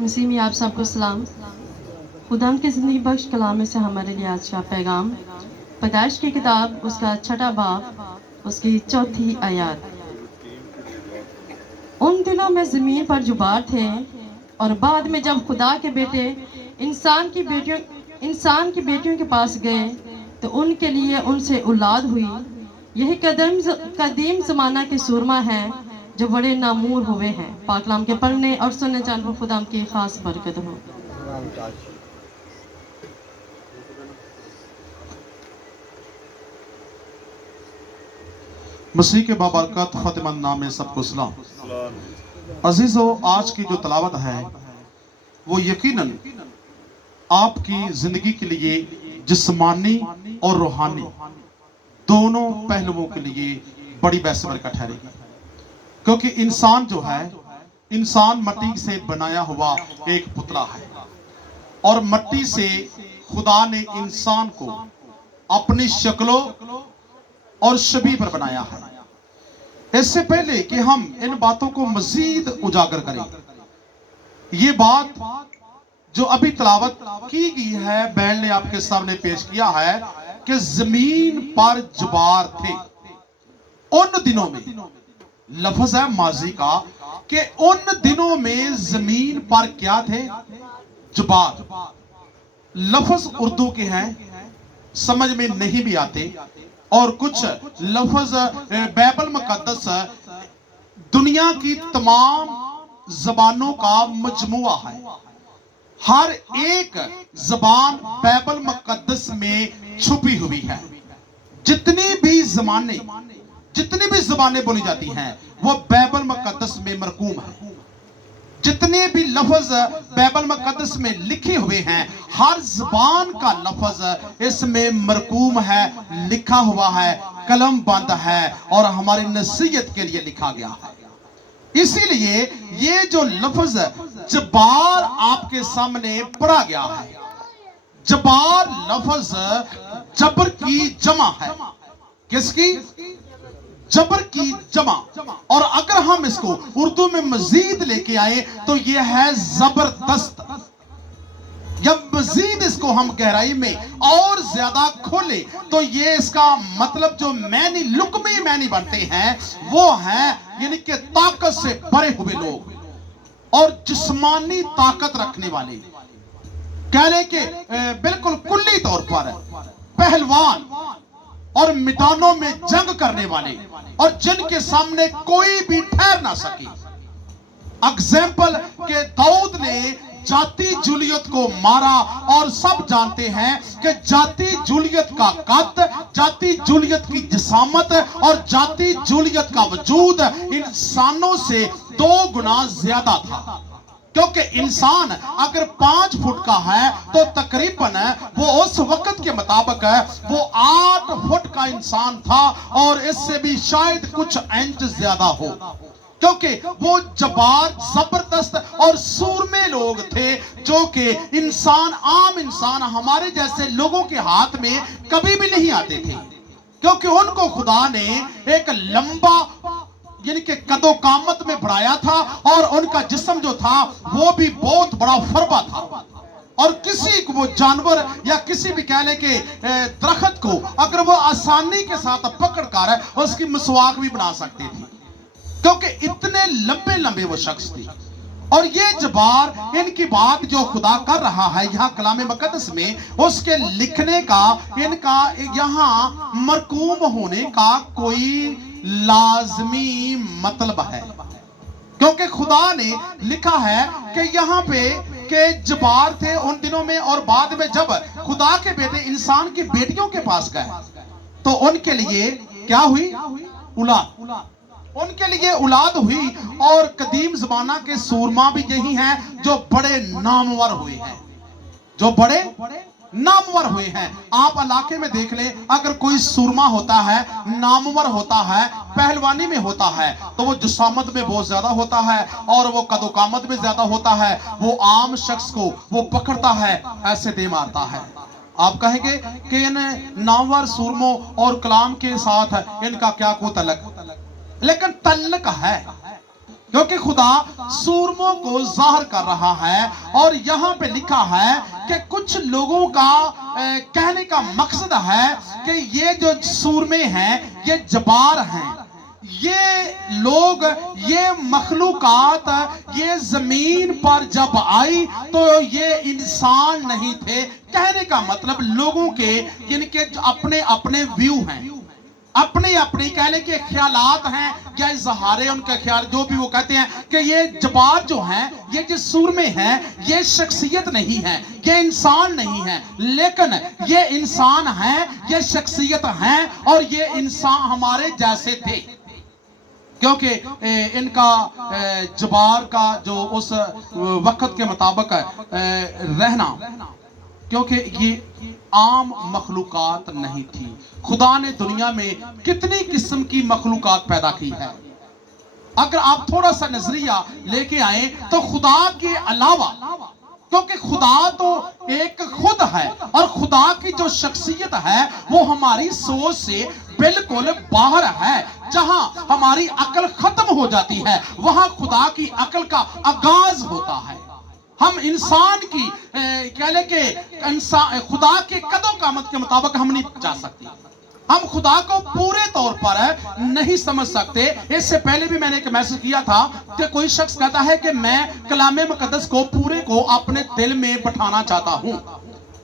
مسیح میں آپ سب کو سلام۔ خدا کے زندگی بخش کلام سے ہمارے لیے آج کا پیغام پیدائش کی کتاب اس کا 6واں باب اس کی 4 آیات۔ ان دنوں میں زمین پر جبار تھے اور بعد میں جب خدا کے بیٹے انسان کی بیٹیوں کے پاس گئے تو ان کے لیے ان سے اولاد ہوئی۔ یہی قدیم زمانہ کے سورما ہیں جو بڑے نامور ہوئے ہیں۔ پاک کلام کے پڑھنے اور سننے جان پر خدا کی خاص برکت ہو۔ مسیح کے بابرکت ختم نام میں سب کو سلام۔ عزیزو، آج کی جو تلاوت ہے وہ یقیناً آپ کی زندگی کے لیے جسمانی اور روحانی دونوں پہلوؤں کے لیے بڑی باعث برکت ٹھہرے گی، کیونکہ انسان جو ہے، انسان مٹی سے بنایا ہوا ایک پتلا ہے، اور مٹی سے خدا نے انسان کو اپنی شکلوں اور شبیہ پر بنایا ہے۔ اس سے پہلے کہ ہم ان باتوں کو مزید اجاگر کریں، یہ بات جو ابھی تلاوت کی گئی ہے، بہن نے آپ کے سامنے پیش کیا ہے کہ زمین پر جبار تھے ان دنوں میں۔ لفظ ہے ماضی کا کہ ان دنوں میں زمین پر کیا تھے؟ جبار۔ لفظ اردو کے ہیں، سمجھ میں نہیں بھی آتے، اور کچھ لفظ بائبل مقدس دنیا کی تمام زبانوں کا مجموعہ ہے۔ ہر ایک زبان بائبل مقدس میں چھپی ہوئی ہے۔ جتنی بھی زبانیں بولی جاتی ہیں وہ بائبل مقدس میں مرقوم ہیں۔ جتنے بھی لفظ بائبل مقدس میں لکھے ہوئے ہیں، ہر زبان کا لفظ اس میں مرقوم ہے، لکھا ہوا ہے، قلم بند ہے، اور ہماری نصیحت کے لیے لکھا گیا ہے۔ اسی لیے یہ جو لفظ جبار آپ کے سامنے پڑھا گیا ہے، جبار لفظ جبر کی جمع ہے۔ کس کی؟ جبر کی جمع۔ اور اگر ہم اس کو اردو میں مزید لے کے آئے تو یہ ہے زبردست۔ جب مزید اس کو ہم گہرائی میں اور زیادہ کھولے تو یہ اس کا مطلب جو معنی لقمی معنی بنتے ہیں وہ ہیں یعنی کہ طاقت سے بھرے ہوئے لوگ اور جسمانی طاقت رکھنے والے، کہہ لیں کہ بالکل کلی طور پر پہلوان اور میدانوں میں جنگ کرنے والے، اور جن کے سامنے کوئی بھی ٹھہر نہ سکے۔ اگزامپل کہ داؤد نے جاتی جولیت کو مارا، اور سب جانتے ہیں کہ جاتی جولیت کا قد، جاتی جولیت کی جسامت اور جاتی جولیت کا وجود انسانوں سے 2 گنا زیادہ تھا، کیونکہ انسان اگر 5 فٹ کا ہے تو تقریباً وہ اس وقت کے مطابق وہ 8 فٹ کا انسان تھا، اور اس سے بھی شاید کچھ انچ زیادہ ہو، کیونکہ وہ جبار زبردست اور سورمے لوگ تھے جو کہ عام انسان ہمارے جیسے لوگوں کے ہاتھ میں کبھی بھی نہیں آتے تھے، کیونکہ ان کو خدا نے ایک لمبا یعنی کہ قد و قامت میں بڑھایا تھا، اور ان کا جسم جو تھا وہ بھی بہت بڑا فربا تھا، اور کسی کو وہ جانور یا کسی بھی کہہ لیں کہ درخت کو اگر وہ آسانی کے ساتھ پکڑ کر اس کی مسواک بھی بنا سکتے تھے، کیونکہ اتنے لمبے لمبے وہ شخص تھے۔ اور یہ جبار ان کی بات جو خدا کر رہا ہے یہاں کلام مقدس میں، اس کے لکھنے کا ان کا یہاں مرقوم ہونے کا کوئی لازمی مطلب ہے، کیونکہ خدا نے لکھا ہے کہ یہاں پہ کہ جبار تھے ان دنوں میں، اور بعد میں جب خدا کے بیٹے انسان کی بیٹیوں کے پاس گئے تو ان کے لیے کیا ہوئی؟ اولاد۔ ان کے لیے اولاد ہوئی، اور قدیم زمانہ کے سورما بھی یہی ہیں جو بڑے نامور ہوئے ہیں، جو بڑے نامور ہوئے ہیں۔ آپ علاقے میں دیکھ لیں، اگر کوئی سورما ہوتا ہے، نامور ہوتا ہے، پہلوانی میں ہوتا ہے، تو وہ جسامت میں بہت زیادہ ہوتا ہے، اور وہ قد و قامت میں زیادہ ہوتا ہے، وہ عام شخص کو وہ پکڑتا ہے، ایسے دے مارتا ہے۔ آپ کہیں گے کہ ان نامور سورموں اور کلام کے ساتھ ان کا کیا کو تعلق؟ لیکن تعلق ہے، क्योंकि खुदा सूरमों को ज़ाहिर कर रहा है। और यहाँ पे लिखा है कि कुछ लोगों का कहने का मकसद है कि ये जो सूरमे हैं ये जबार हैं, ये लोग, ये मखलूकात, ये जमीन पर जब आई तो ये इंसान नहीं थे। कहने का मतलब लोगों के जिनके अपने अपने व्यू हैं, अपने अपने कहने के ख्यालात हैं या इजहारे उनका ख्याल, जो भी वो कहते हैं कि ये जबार जो हैं, ये जो सूरमे हैं, ये शख्सियत नहीं है, ये इंसान नहीं है, लेकिन ये इंसान हैं, ये शख्सियत हैं और ये इंसान हमारे जैसे थे। क्योंकि इनका जबार का जो उस वक्त के मुताबिक रहना, क्योंकि ये आम मखलूकात नहीं थी। खुदा ने दुनिया में कितनी किस्म की मखलूकात पैदा की है। अगर आप थोड़ा सा नजरिया लेके आए तो खुदा के अलावा, क्योंकि खुदा तो एक खुद है और खुदा की जो शख्सियत है वो हमारी सोच से बिल्कुल बाहर है। जहां हमारी अकल खत्म हो जाती है वहां खुदा की अकल का आगाज होता है। हम इंसान की कह ले कि इंसान खुदा के कदो कामत के मुताबिक हम नहीं जा सकते, हम खुदा को पूरे तौर पर नहीं समझ सकते। इससे पहले भी मैंने एक मैसेज किया था कि कोई शख्स कहता है कि मैं कलामे मुकद्दस को पूरे को अपने दिल में बैठाना चाहता हूं,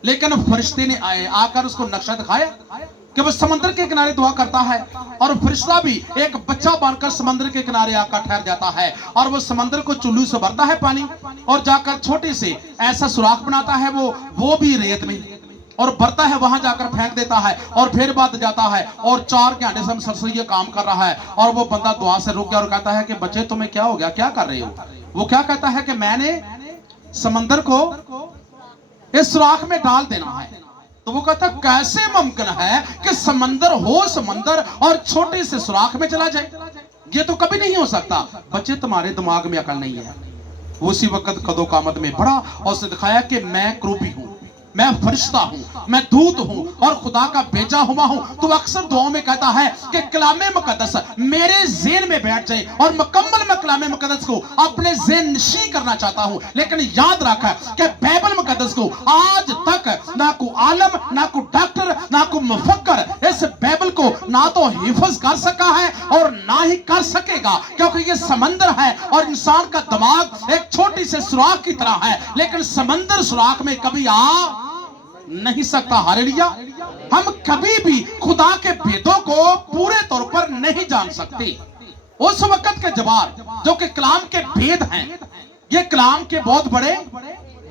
लेकिन फरिश्ते ने आकर उसको नक्शा दिखाया कि वो समंदर के किनारे दुआ करता है और फरिश्ता भी एक बच्चा बनकर समंदर के किनारे आकर ठहर जाता है और वो समंदर को चुल्लू से भरता है पानी और जाकर छोटे से ऐसा सुराख बनाता है वो भी रेत में, और भरता है, वहां जाकर फेंक देता है और फिर बाद जाता है और 4 घंटे से सरसरी ये काम कर रहा है। और वो बंदा दुआ से रुक गया और कहता है कि बच्चे तुम्हें क्या हो गया, क्या कर रहे हो? वो क्या कहता है कि मैंने समंदर को इस सुराख में डाल देना है। तो वो कहता कैसे मुमकिन है कि समंदर हो समंदर और छोटे से सुराख में चला जाए, ये तो कभी नहीं हो सकता। बच्चे तुम्हारे दिमाग में अकल नहीं है। उसी वक्त कदो कामत में बढ़ा और उसने दिखाया कि मैं क्रूबी हूं, मैं फरिश्ता हूं, मैं दूत हूं और खुदा का भेजा हुआ हूं। तो अक्सर दुआओं में कहता है कि कलामे मुकद्दस मेरे ज़हन में बैठ जाए और मुकम्मल मैं कलामे मुकद्दस को अपने ज़हन नशी करना चाहता हूं। लेकिन याद रखा कि बाइबल मुकद्दस को आज तक ना को आलम, ना को डॉक्टर, ना को मुफक्कर इस बाइबल को ना तो हिफ्ज कर सका है और ना ही कर सकेगा, क्योंकि ये समंदर है और इंसान का दिमाग एक छोटी से सुराख की तरह है, लेकिन समंदर सुराख में कभी आ नहीं सकता। हालेलुया। हम कभी भी खुदा के भेदों को पूरे तौर पर नहीं जान सकते। उस वक्त के जबार जो कि कलाम के भेद हैं, ये कलाम के बहुत बड़े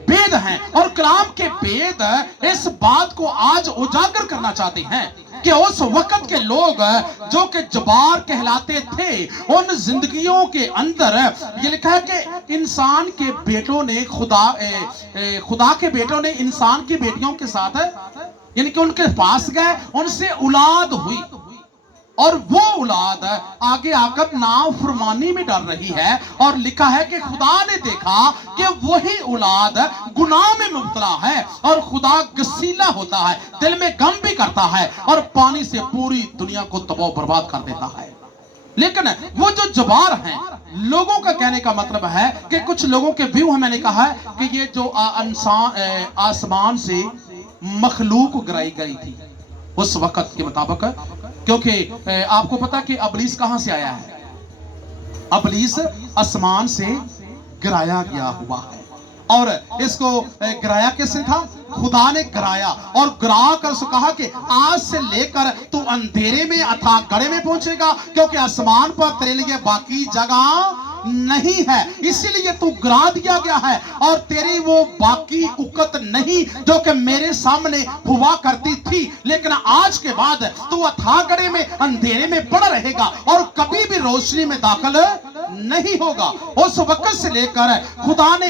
भेद हैं और कलाम के भेद इस बात को आज उजागर करना चाहते हैं कि उस वक्त के लोग जो कि जबार कहलाते थे, उन जिंदगियों के अंदर ये लिखा है कि इंसान के बेटों ने खुदा के बेटों ने इंसान की बेटियों के साथ यानी कि उनके पास गए, उनसे औलाद हुई और वो औलाद आगे आकर नाफरमानी में डर रही है। और लिखा है कि खुदा ने देखा कि वही औलाद गुनाह में मुब्तला है और खुदा गसीला होता है, दिल में गम भी करता है और पानी से पूरी दुनिया को तबाह बर्बाद कर देता है। लेकिन वो जो जबार हैं, लोगों का कहने का मतलब है कि कुछ लोगों के व्यू है, मैंने कहा है कि ये जो आसमान से मखलूक गिराई गई थी उस वक्त के मुताबिक, क्योंकि आपको पता कि अबलीस कहां से आया है? अबलीस आसमान से गिराया गया हुआ है। और इसको गिराया किसने था? खुदा ने गिराया और गिरा कर उसको कहा कि आज से लेकर तू अंधेरे में अथाह गड़े में पहुंचेगा, क्योंकि आसमान पर तेरे लिए बाकी जगह नहीं है, इसीलिए तू गिरा दिया गया है और तेरी वो बाकी उकत नहीं जो कि मेरे सामने हुआ करती थी। लेकिन आज के बाद तू अथाह गड़े में अंधेरे में पड़ा रहेगा और कभी भी रोशनी में दाखिल नहीं होगा। उस वक्त से लेकर खुदा ने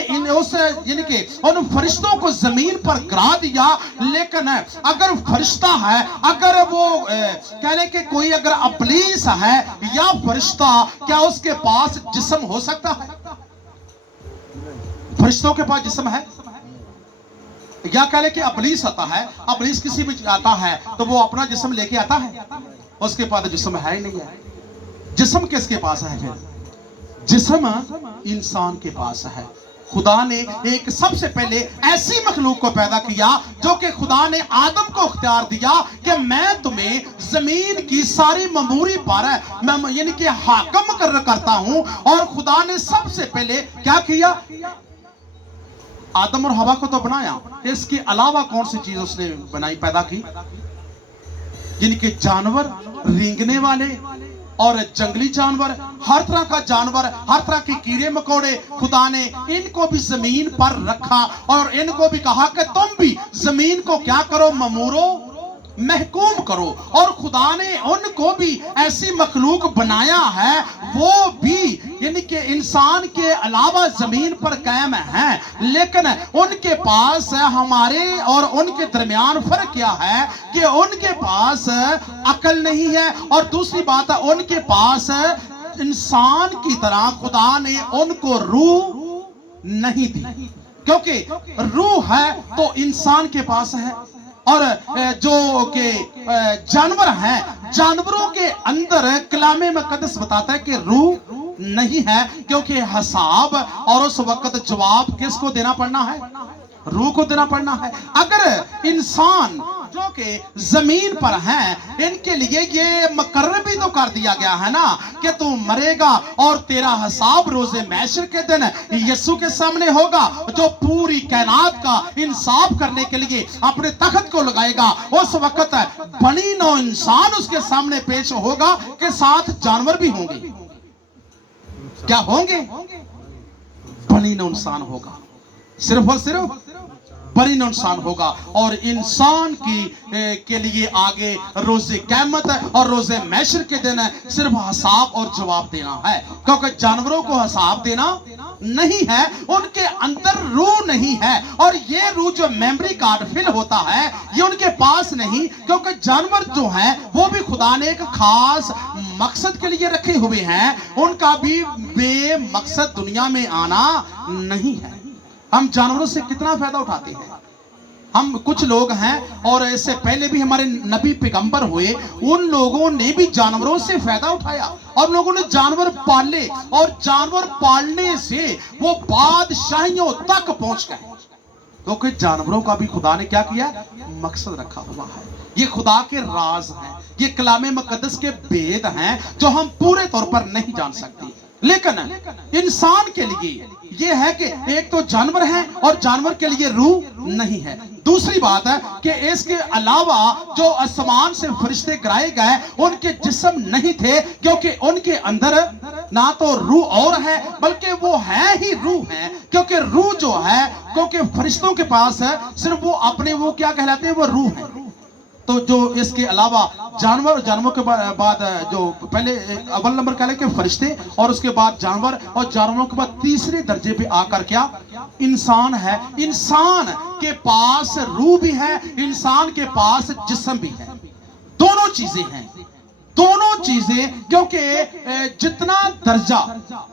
उन फरिश्तों को जमीन पर गिरा दिया। लेकिन अगर फरिश्ता है, अगर वो कह ले कि कोई अगर अबलीस है या फरिश्ता, क्या उसके पास जिस्म हो सकता है? फरिश्तों के पास जिस्म है? या कह ले कि अबलीस आता है, अबलीस किसी भी आता है तो वो अपना जिस्म लेके आता है, उसके पास जिस्म है ही नहीं है। जिस्म किसके पास है? फिर जिस्म इंसान के पास है। खुदा ने एक सबसे पहले ऐसी मखलूक को पैदा किया जो कि खुदा ने आदम को इख्तियार दिया कि मैं तुम्हें जमीन की सारी ममूरी पर मैं यानी कि हाकम करता हूं। और खुदा ने सबसे पहले क्या किया? आदम और हवा को तो बनाया, इसके अलावा कौन सी चीज उसने बनाई, पैदा की? यानी कि जानवर, रेंगने वाले और जंगली जानवर, हर तरह का जानवर, हर तरह के कीड़े मकोड़े, खुदा ने इनको भी जमीन पर रखा और इनको भी कहा कि तुम भी जमीन को क्या करो? ममूरो, महकूम करो। और खुदा ने उनको भी ऐसी मखलूक बनाया है, वो भी यानी कि इंसान के अलावा जमीन पर कायम है, लेकिन उनके पास हमारे और उनके दरमियान फर्क क्या है कि उनके पास अकल नहीं है, और दूसरी बात है उनके पास इंसान की तरह खुदा ने उनको रूह नहीं दी, क्योंकि रूह है तो इंसान के पास है। और जो के जानवर हैं, जानवरों के अंदर कलामे मुकद्दस बताता है कि रूह नहीं है, क्योंकि हिसाब और उस वक्त जवाब किसको देना पड़ना है? रूह को देना पड़ना है। अगर इंसान जो कि जमीन पर हैं, इनके लिए ये मुकर्रर भी तो कर दिया गया है ना कि तू मरेगा और तेरा हिसाब रोजे महशर के दिन यीशु के सामने होगा, जो पूरी कायनात का इंसाफ करने के लिए अपने तख्त को लगाएगा। उस वक्त बनी नौ इंसान उसके सामने पेश होगा के साथ जानवर भी होंगे। क्या होंगे? बनी नौ इंसान होगा, सिर्फ और सिर्फ बनी नौ इंसान होगा। और इंसान के लिए आगे रोजे क़यामत और रोजे महशर के दिन सिर्फ हिसाब और जवाब देना है, क्योंकि जानवरों को हिसाब देना नहीं है, उनके अंदर रूह नहीं है। और ये रूह जो मेमोरी कार्ड फिल होता है, ये उनके पास नहीं, क्योंकि जानवर जो हैं वो भी खुदा ने एक खास मकसद के लिए रखे हुए हैं, उनका भी बेमकसद दुनिया में आना नहीं है। हम जानवरों से कितना फायदा उठाते हैं। हम कुछ लोग हैं, और इससे पहले भी हमारे नबी पैगंबर हुए, उन लोगों ने भी जानवरों से फायदा उठाया और लोगों ने जानवर पाले, और जानवर पालने से वो बादशाहियों तक पहुंच गए, क्योंकि जानवरों का भी खुदा ने क्या किया? मकसद रखा हुआ है। ये खुदा के राज हैं, ये कलामे मुकद्दस के भेद हैं जो हम पूरे तौर पर नहीं जान सकते। लेकिन इंसान के लिए ये है कि एक तो जानवर है और जानवर के लिए रूह नहीं है। दूसरी बात है कि इसके अलावा जो आसमान से फरिश्ते गिराए गए, उनके जिस्म नहीं थे, क्योंकि उनके अंदर ना तो रूह और है, बल्कि वो है ही रूह है। क्योंकि रूह जो है, क्योंकि फरिश्तों के पास है सिर्फ वो अपने वो क्या कहलाते हैं? वो रूह है। तो जो इसके अलावा जानवरों के बाद जो पहले अव्वल नंबर कह लें फरिश्ते, और उसके बाद जानवर, और जानवरों के बाद तीसरे दर्जे पे आकर क्या? इंसान है। इंसान के पास रूह भी है, इंसान के पास जिस्म भी है, दोनों चीजें हैं, दोनों चीजें। क्योंकि जितना दर्जा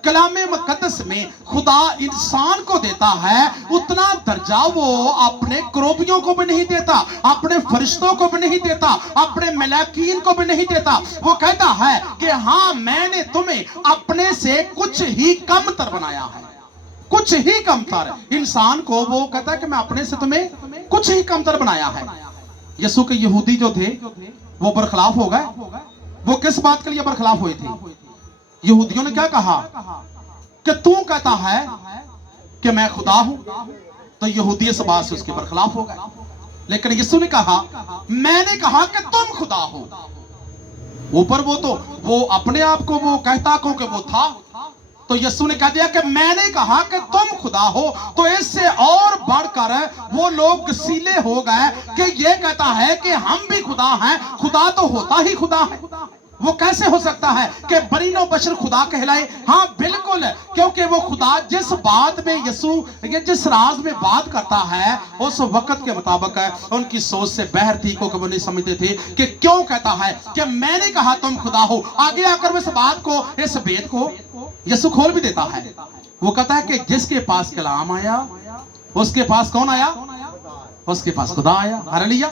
कलामे मुकद्दस में खुदा इंसान को देता है, उतना दर्जा वो अपने करोबियों को भी नहीं देता, अपने फरिश्तों को भी नहीं देता, अपने मलाकीन को भी नहीं देता। वो कहता है कि हाँ, मैंने तुम्हें अपने से कुछ ही कमतर बनाया है, कुछ ही कमतर। इंसान को वो कहता है कि मैं अपने से तुम्हें कुछ ही कमतर बनाया है। यीशु के यहूदी जो थे वो बरखलाफ हो गए। वो किस बात के लिए बरखलाफ हुए थे? यहूदियों ने क्या कहा कि तू कहता है कि मैं खुदा हूं, तो यहूदी इस बात से उसके बरखलाफ हो गए। लेकिन यीशु ने कहा, मैंने कहा कि तुम खुदा हो। ऊपर वो अपने आप को वो कहता को कि वो था, तो यीशु ने कह दिया कि मैंने कहा कि तुम खुदा हो। तो इससे और बढ़कर वो लोग गसीले हो गए कि ये कहता है कि हम भी खुदा हैं। खुदा तो होता ही खुदा है, वो कैसे हो सकता है कि बरीनो बशर खुदा कहलाए? हाँ बिल्कुल, क्योंकि वो खुदा जिस बात में यीशु ये जिस राज में बात करता है, उस वक्त के मुताबिक उनकी सोच से बाहर थी, क्योंकि वो नहीं समझते थे कि क्यों कहता है कि मैंने कहा तुम खुदा हो। आगे आकर वो इस बात को, इस भेद को यीशु खोल भी देता है। वो कहता है कि जिसके पास कलाम आया, उसके पास कौन आया? उसके पास खुदा आया। Hallelujah,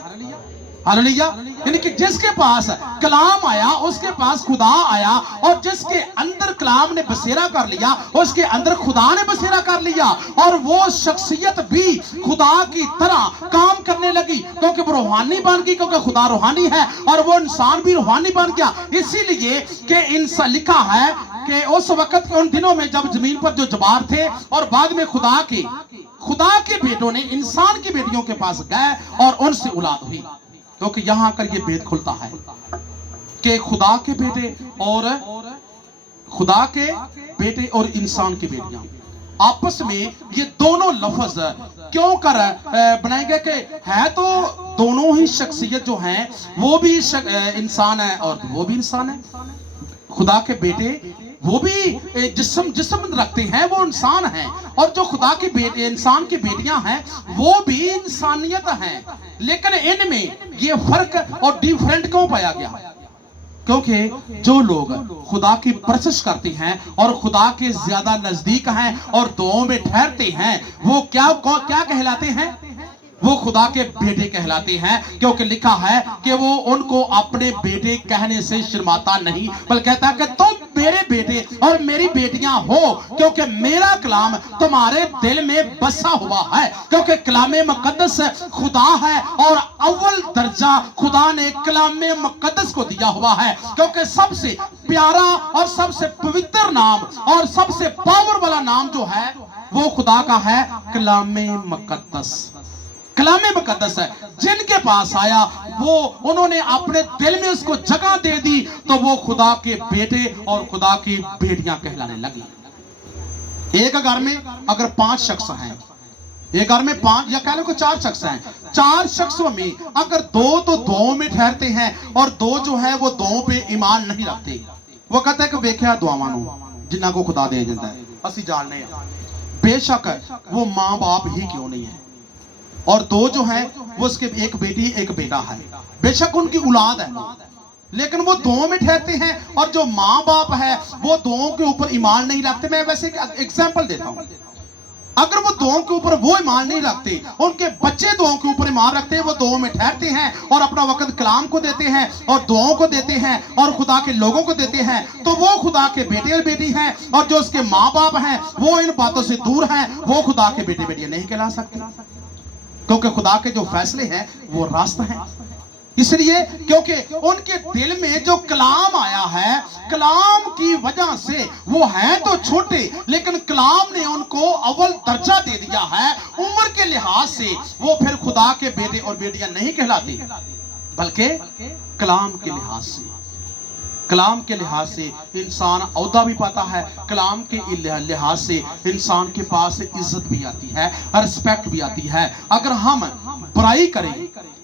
hallelujah. यानी कि जिसके पास कलाम आया उसके पास खुदा आया, और जिसके अंदर कलाम ने बसेरा कर लिया उसके अंदर खुदा ने बसेरा कर लिया, और वो शख्सियत भी खुदा की तरह काम करने लगी, क्योंकि वो रूहानी बन गई, क्योंकि खुदा रूहानी है और वो इंसान भी रूहानी बन गया। इसीलिए कि इंसान लिखा है कि उस वक्त के उन दिनों में जब जमीन पर जो जबार थे और बाद में खुदा के बेटों ने इंसान की बेटियों के पास गए और उनसे औलाद हुई। क्योंकि यहां आकर ये भेद खुलता है कि खुदा के बेटे और इंसान की बेटियां आपस में ये दोनों लफ्ज क्यों कर बनाए गए कि है तो दोनों ही शख्सियत जो हैं वो भी इंसान है और वो भी इंसान है। खुदा के बेटे वो भी जिस्म रखते हैं, वो इंसान हैं, और जो खुदा के बेटे इंसान की बेटियां हैं वो भी इंसानियत हैं। लेकिन इनमें ये फर्क और डिफरेंट क्यों पाया गया? क्योंकि जो लोग खुदा की परस्तिश करते हैं और खुदा के ज्यादा नजदीक हैं और दुआओं में ठहरते हैं, वो क्या कहलाते हैं? वो खुदा के बेटे कहलाते हैं। क्योंकि लिखा है कि वो उनको अपने बेटे कहने से शर्माता नहीं, बल्कि कहता है कि तुम मेरे बेटे और मेरी बेटियां हो, क्योंकि मेरा कलाम तुम्हारे दिल में बसा हुआ है। क्योंकि कलाम मुकद्दस खुदा है और अव्वल दर्जा खुदा ने कलाम मुकद्दस को दिया हुआ है, क्योंकि सबसे प्यारा और सबसे पवित्र नाम और सबसे पावर वाला नाम जो है वो खुदा का है कलाम मुकद्दस। कलाम मुकद्दस है, जिनके पास आया वो उन्होंने अपने दिल में उसको जगह दे दी, तो वो खुदा के बेटे और खुदा की बेटियां कहलाने लगी। एक घर में अगर 5 शख्स हैं, एक घर में 5 या कह लो 4 शख्स हैं, 4 शख्सों में अगर 2 तो दुआओं में ठहरते हैं और 2 जो है वो दुआओं पे ईमान नहीं रखते, वो कहते हैं कि वेख्या दुआवां नूं जिन्हां को खुदा दे दिंदा है असीं जानने हैं, बेशक वो मां बाप ही क्यों नहीं है, और 2 जो हैं वो उसके एक बेटी एक बेटा है, बेशक उनकी औलाद है, लेकिन वो दुआओं में ठहरते हैं, और जो माँ बाप है वो दुआओं के ऊपर ईमान नहीं रखते। मैं वैसे एग्जांपल देता हूँ, अगर वो दुआओं के ऊपर वो ईमान नहीं रखते, उनके बच्चे दुआओं के ऊपर ईमान रखते हैं, वो दुआओं में ठहरते हैं और अपना वक्त कलाम को देते हैं और दुआओं को देते हैं और खुदा के लोगों को देते हैं, तो वो खुदा के बेटे और बेटी हैं। और जो उसके माँ बाप हैं वो इन बातों से दूर हैं, वो खुदा के बेटे बेटियां नहीं कहला सकते, क्योंकि खुदा के जो फैसले हैं वो रास्त हैं। इसलिए क्योंकि उनके दिल में जो कलाम आया है, कलाम की वजह से वो हैं तो छोटे, लेकिन कलाम ने उनको अव्वल दर्जा दे दिया है। उम्र के लिहाज से वो फिर खुदा के बेटे और बेटियां नहीं कहलाते, बल्कि कलाम के लिहाज से, कलाम के लिहाज से इंसान औहदा भी पाता है, कलाम के लिहाज से इंसान के पास इज्जत भी आती है, रिस्पेक्ट भी आती है। अगर हम बुराई करें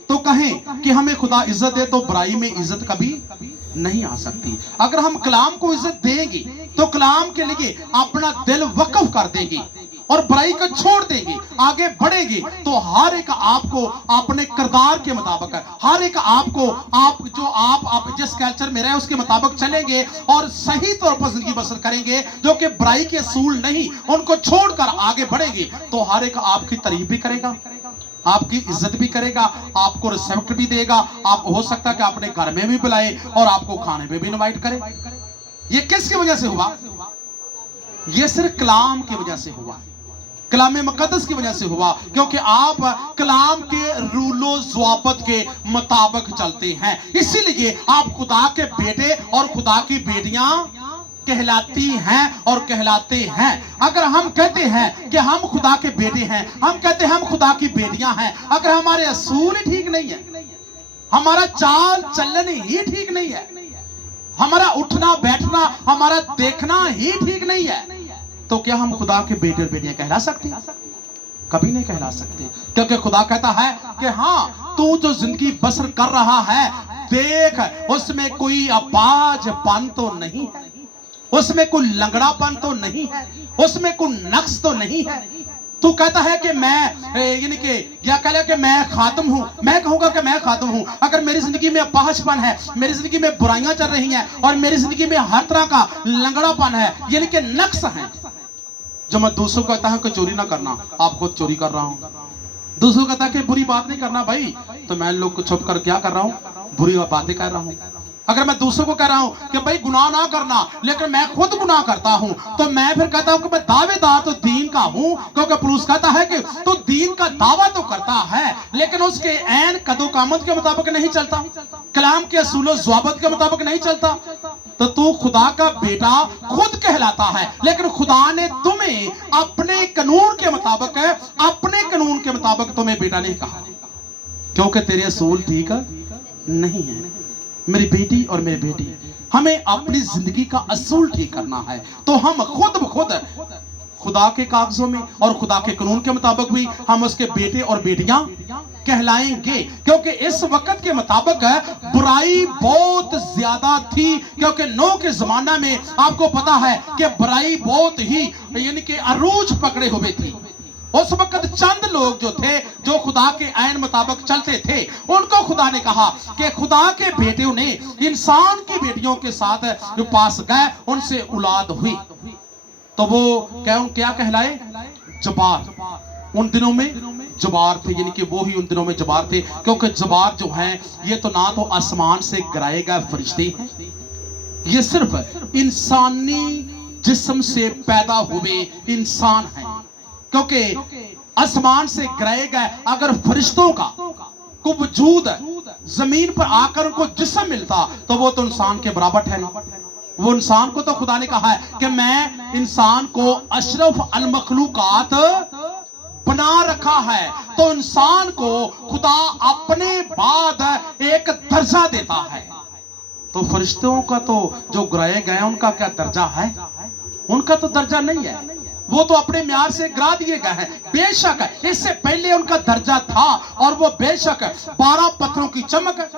तो कहें कि हमें खुदा इज्जत दे, तो बुराई में इज्जत कभी नहीं आ सकती। अगर हम कलाम को इज्जत देंगे तो कलाम के लिए अपना दिल वक्फ कर देंगे और बुराई को छोड़ देंगे, आगे बढ़ेंगे, तो हर एक आपको अपने किरदार के मुताबिक, हर एक आपको आप जिस कल्चर में रहे उसके मुताबिक चलेंगे और सही तौर पर जिंदगी बसर करेंगे, जो कि बुराई के असूल नहीं उनको छोड़कर आगे बढ़ेंगे, तो हर एक आपकी तारीफ भी करेगा, आपकी इज्जत भी करेगा, आपको रिस्पेक्ट भी देगा। आप हो सकता है कि अपने घर में भी बुलाए और आपको खाने पे भी इनवाइट करे। ये किसकी वजह से हुआ? ये सिर्फ कलाम की वजह से हुआ, कलाम मुकद्दस की वजह से हुआ, क्योंकि आप कलाम के रूलो ज़वाबत के मुताबिक चलते हैं। इसीलिए आप खुदा के बेटे और खुदा की बेटियां कहलाती हैं और कहलाते हैं। अगर हम कहते हैं कि हम खुदा के बेटे हैं, हम कहते हैं हम खुदा की बेटियां हैं, अगर हमारे असूल ही ठीक नहीं है, हमारा चाल चलन ही ठीक नहीं है, हमारा उठना बैठना, हमारा देखना ही ठीक नहीं है, तो क्या हम खुदा के बेटे और बेटियां कहला सकते हैं? कभी नहीं कहला सकते, क्योंकि खुदा कहता है कि हाँ, तू जो जिंदगी बसर कर रहा है देख, उसमें कोई अपाहजपन तो नहीं है, उसमें कोई लंगड़ापन तो नहीं है, उसमें कोई नक्स तो नहीं है। तू कहता है कि मैं यानी कि या कह ले कि मैं खातम हूं, मैं कहूंगा कि मैं खातम हूं, अगर मेरी जिंदगी में अपाहजपन है, मेरी जिंदगी में बुराइयां चल रही हैं और मेरी जिंदगी में हर तरह का लंगड़ापन है, यानी कि नक्स है। जो मैं दूसरों को कहता हूं कि चोरी ना करना, आप खुद चोरी कर रहा हूं, दूसरों को कहता है कि बुरी बात नहीं करना भाई, तो मैं लोग को छुप कर क्या कर रहा हूं, बुरी बातें कर रहा हूं, अगर मैं दूसरों को कह रहा हूं कि भाई गुनाह ना करना, लेकिन मैं खुद गुनाह करता हूं, तो मैं फिर कहता हूं कि मैं दावेदार तो दीन का हूं, क्योंकि पौलुस कहता है कि तो दीन का दावा तो करता है, लेकिन उसके ऐन कदो-कामत के मुताबिक नहीं चलता, कलाम के असूलो ज़वाबित के मुताबिक नहीं चलता, तो तू खुदा का बेटा खुद कहलाता है, लेकिन खुदा ने तुम्हें अपने कानून के मुताबिक तुम्हें बेटा नहीं कहा, क्योंकि तेरे असूल ठीक नहीं है। मेरी बेटी और मेरे बेटी, हमें अपनी जिंदगी का असूल ठीक करना है, तो हम खुद ब खुद खुदा के कागजों में और खुदा के कानून के मुताबिक भी हम उसके बेटे और बेटियां कहलाएंगे, क्योंकि इस वक्त के मुताबिक बुराई बहुत ज्यादा थी, क्योंकि नूह के जमाना में आपको पता है कि बुराई बहुत ही यानी कि अरूज पकड़े हुए थी। उस वक्त चंद लोग जो थे जो खुदा के ऐन मुताबिक चलते थे, उनको खुदा ने कहा कि खुदा के बेटियों ने इंसान की बेटियों के साथ जो पास गए उनसे औलाद हुई, तो वो क्या कहलाए? जबार। उन दिनों में जबार थे, यानी कि वो ही उन दिनों में जबार थे, क्योंकि जबार जो हैं ये तो ना तो आसमान से गिराए गए फरिश्ते हैं, ये सिर्फ इंसानी जिस्म से पैदा हुए इंसान हैं, क्योंकि आसमान से गिराए गए अगर फरिश्तों का को वजूद जमीन पर आकर उनको जिस्म मिलता तो वो तो इंसान के बराबर ठहरे। वो इंसान को तो खुदा ने कहा है कि मैं इंसान को अशरफ अल मखलूकात बना रखा है, तो इंसान को खुदा अपने बाद एक दर्जा देता है। तो फरिश्तों का तो जो गिराए गए उनका क्या दर्जा है? उनका तो दर्जा नहीं है, वो तो अपने म्यार से गिरा दिए गए हैं। बेशक इससे पहले उनका दर्जा था, और वो बेशक 12 पत्थरों की चमक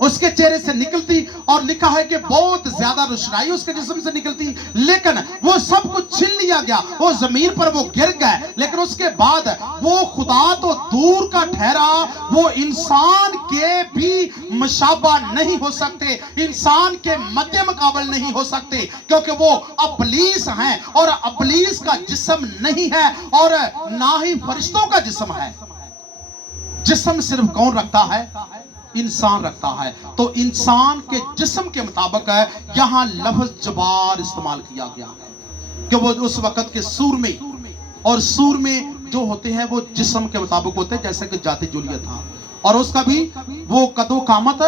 उसके चेहरे से निकलती, और लिखा है कि बहुत ज्यादा रोशनाई उसके जिस्म से निकलती, लेकिन वो सब कुछ छीन लिया गया, वो जमीन पर वो गिर गए। लेकिन उसके बाद वो खुदा तो दूर का ठहरा, वो इंसान के भी मुशाबा नहीं हो सकते, इंसान के मध्य मुकाबल नहीं हो सकते, क्योंकि वो अबलीस हैं, और अबलीस का जिस्म नहीं है और ना ही फरिश्तों का जिस्म है। जिस्म सिर्फ कौन रखता है? इंसान रखता है। तो इंसान के जिस्म के मुताबिक यहां लफ्ज जबार इस्तेमाल किया गया है, कि वो उस वक्त के सूर में, और सूर में जो होते हैं वो जिस्म के मुताबिक होते हैं, जैसे कि जाति जुलिया था, और उसका भी वो कदो कामत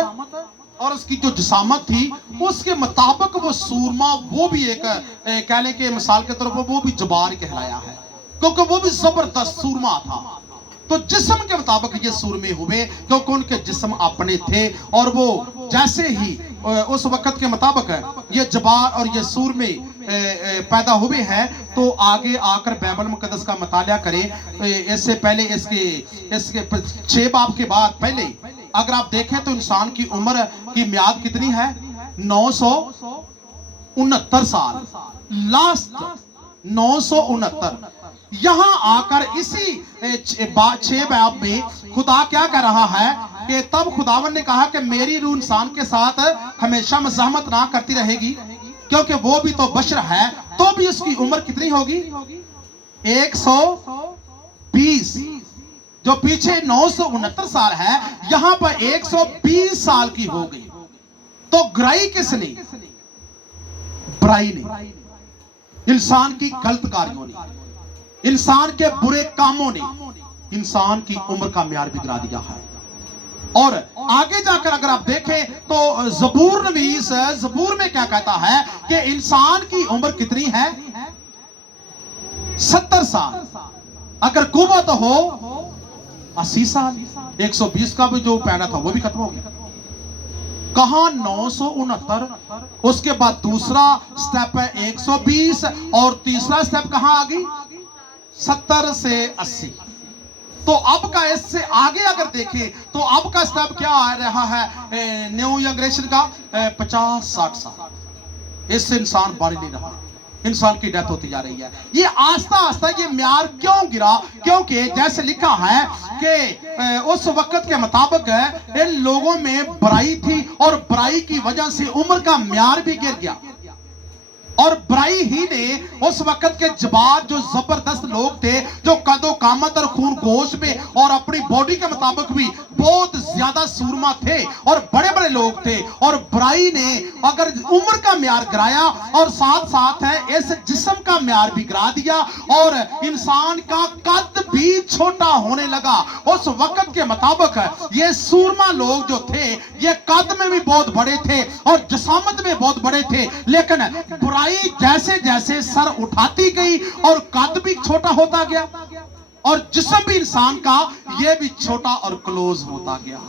और उसकी जो जिसामत थी उसके मुताबिक वो सूरमा, वो भी एक कहने के मिसाल के तौर पर वो भी जबार कहलाया है, क्योंकि वो भी जबरदस्त सूरमा था। तो जिस्म के मुताबिक ये सूरमे हुए, क्योंकि उनके जिस्म अपने थे, और वो जैसे ही उस वक्त के मुताबिक ये जबार और ये सूरमे पैदा हुए हैं, तो आगे आकर बाइबल मुकद्दस का मुताला करें। इससे पहले इसके 6 बाब के बाद पहले अगर आप देखें तो इंसान की उम्र की म्याद कितनी है? 969 साल, लास्ट 969। यहां आकर इसी 6 बाब में खुदा क्या कह रहा है कि तब खुदावन ने कहा कि मेरी रूह इंसान के साथ हमेशा मज़ाहमत ना करती रहेगी, क्योंकि वो भी तो बशर है। तो भी उसकी उम्र कितनी होगी? 120। जो पीछे 969 साल है, यहां पर 120 साल की हो गई। तो गिराई किसने? बुराई ने, इंसान की गलत कार्यों ने, इंसान के बुरे कामों ने इंसान की उम्र का म्यार भी गिरा दिया है। और आगे जाकर अगर आप देखें तो ज़बूर नवीस ज़बूर में क्या कहता है कि इंसान की उम्र कितनी है? 70 साल। अगर कुव्वत हो 80 साल। 120 का भी जो पैदा था वो भी खत्म हो गया। कहां 969, उसके बाद दूसरा स्टेप है 120, और तीसरा स्टेप कहां आ गई? 70 से 80। तो अब का इससे आगे अगर देखें तो अब का स्टेप क्या आ रहा है न्यू जनरेशन का? 50-60 साल। इससे इंसान बढ़ नहीं रहा, इंसान की डेथ होती जा रही है। ये आस्ता आस्ता ये म्यार क्यों गिरा? क्योंकि जैसे लिखा है कि उस वक्त के मुताबिक इन लोगों में बुराई थी, और बुराई की वजह से उम्र का म्यार भी गिर गया। और बुराई ही ने उस वक्त के जबार जो जबरदस्त लोग थे, जो कदो कामत और खून गोश में और अपनी बॉडी के मुताबिक भी बहुत ज्यादा सूरमा थे और बड़े बड़े लोग थे, और बुराई ने अगर उम्र का म्यार गिराया और साथ साथ है इस जिस्म का म्यार भी गिरा दिया, और इंसान का कद भी छोटा होने लगा। उस वक्त के मुताबिक ये सूरमा लोग जो थे ये कद में भी बहुत बड़े थे और जिसामत में बहुत बड़े थे, लेकिन बुराई जैसे जैसे सर उठाती गई और कद भी छोटा होता गया और जिस्म भी इंसान का ये भी छोटा और क्लोज होता गया।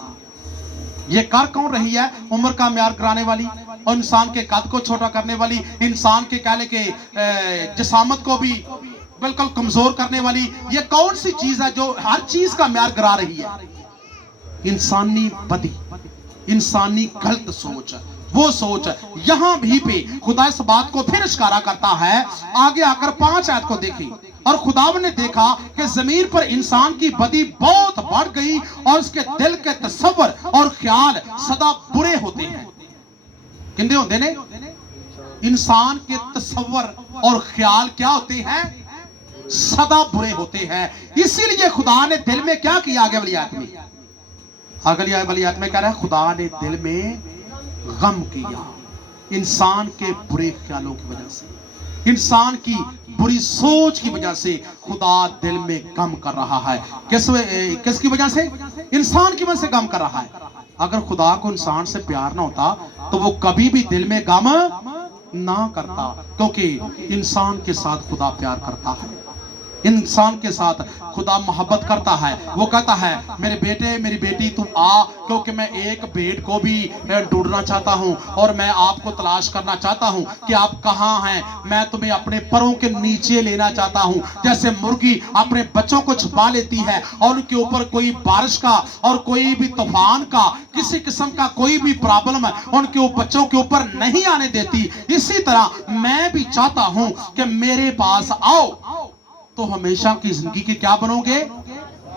ये कर कौन रही है? उम्र का म्यार गिराने वाली और इंसान के कद को छोटा करने वाली, इंसान के कहले के जिसामत को भी बिल्कुल कमजोर करने वाली। ये कौन सी चीज है जो हर चीज का म्यार गिरा रही है? इंसानी बदी, इंसानी गलत सोच, वो सोच। यहां भी पे खुदा इस बात को फिर इशारा करता है। आगे आकर 5 आयत को देखिए, और खुदावन ने देखा कि जमीन पर इंसान की बदी बहुत बढ़ गई और उसके दिल के तस्वर और ख्याल सदा बुरे होते हैं। किंदे होते ने? इंसान के तस्वर और ख्याल क्या होते हैं? सदा बुरे होते हैं। इसीलिए खुदा ने दिल में क्या किया? आगे वाली आयत में, अगली वाली आयत में कह रहा है खुदा ने दिल में गम किया इंसान के बुरे ख्यालों की वजह से, इंसान की बुरी सोच की वजह से खुदा दिल में गम कर रहा है। किसकी वजह से? इंसान की वजह से गम कर रहा है। अगर खुदा को इंसान से प्यार ना होता तो वो कभी भी दिल में गम ना करता, क्योंकि इंसान के साथ खुदा प्यार करता है, इंसान के साथ खुदा मोहब्बत करता है। वो कहता है मेरे बेटे मेरी बेटी तुम आ, क्योंकि मैं एक भेड़ को भी ढूंढना चाहता हूं और मैं आपको तलाश करना चाहता हूं कि आप कहां हैं। मैं तुम्हें अपने परों के नीचे लेना चाहता हूं, जैसे मुर्गी अपने बच्चों को छुपा लेती है और उनके ऊपर कोई बारिश का और कोई भी तूफान का किसी किस्म का कोई भी प्रॉब्लम उनके बच्चों के ऊपर नहीं आने देती। इसी तरह मैं भी चाहता हूं कि मेरे पास आओ तो हमेशा की जिंदगी के क्या बनोगे?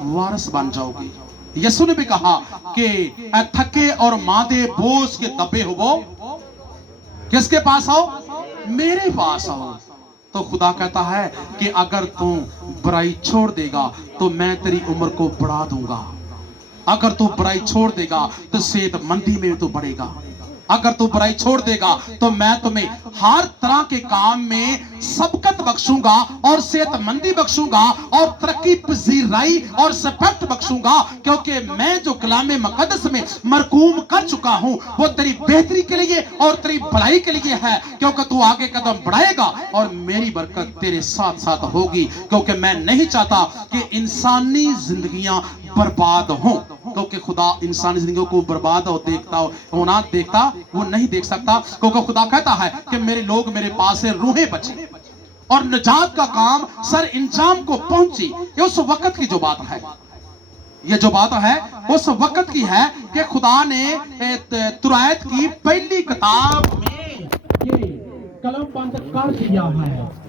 वारिस बन जाओगे। यीशु ने भी कहा कि थके और मादे बोझ के दबे हो वो किसके पास आओ? मेरे पास आओ। तो खुदा कहता है कि अगर तू बुराई छोड़ देगा तो मैं तेरी उम्र को बढ़ा दूंगा, अगर तू बुराई छोड़ देगा तो सेहतमंदी में तू बढ़ेगा, अगर तू बुराई छोड़ देगा तो मैं तुम्हें हर तरह के काम में सबकत बख्शूंगा और सेहतमंदी बख्शूंगा और तरक्की पजीराई और सफलता बख्शूंगा, क्योंकि मैं जो कलामे मुकद्दस में मरकूम कर चुका हूं वो तेरी बेहतरी के लिए और तेरी भलाई के लिए है, क्योंकि तू आगे कदम बढ़ाएगा और मेरी बरकत तेरे साथ साथ होगी। क्योंकि मैं नहीं चाहता कि इंसानी जिंदगियां बर्बाद हो, क्योंकि खुदा इंसानी जिंदगियों को बर्बाद होना देखता वो नहीं देख सकता। क्योंकि खुदा कहता है कि मेरे लोग मेरे पास से रूहें बची और निजात का काम सर इंजाम को पहुंची। ये उस वक्त की जो बात है, ये जो बात है उस वक्त की है कि खुदा ने तुरायत की पहली किताब में ये कलम बंद कर दिया है।